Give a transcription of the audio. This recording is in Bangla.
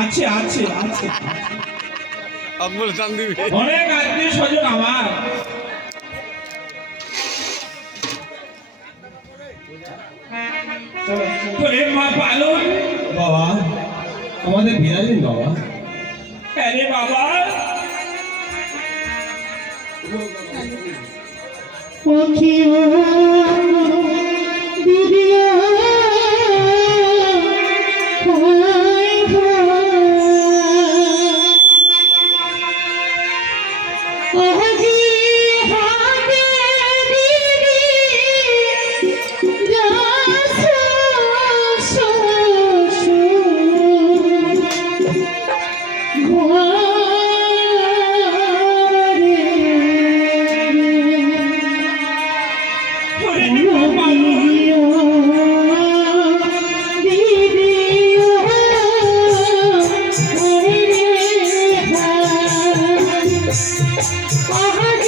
আছে আছে আছে আকবর টান দিবে অনেক আত্মীয় স্বজন আমার তোরে মা পালন বাবা আমাদের বিদায় দিন বাবা। আরে বাবা Oh,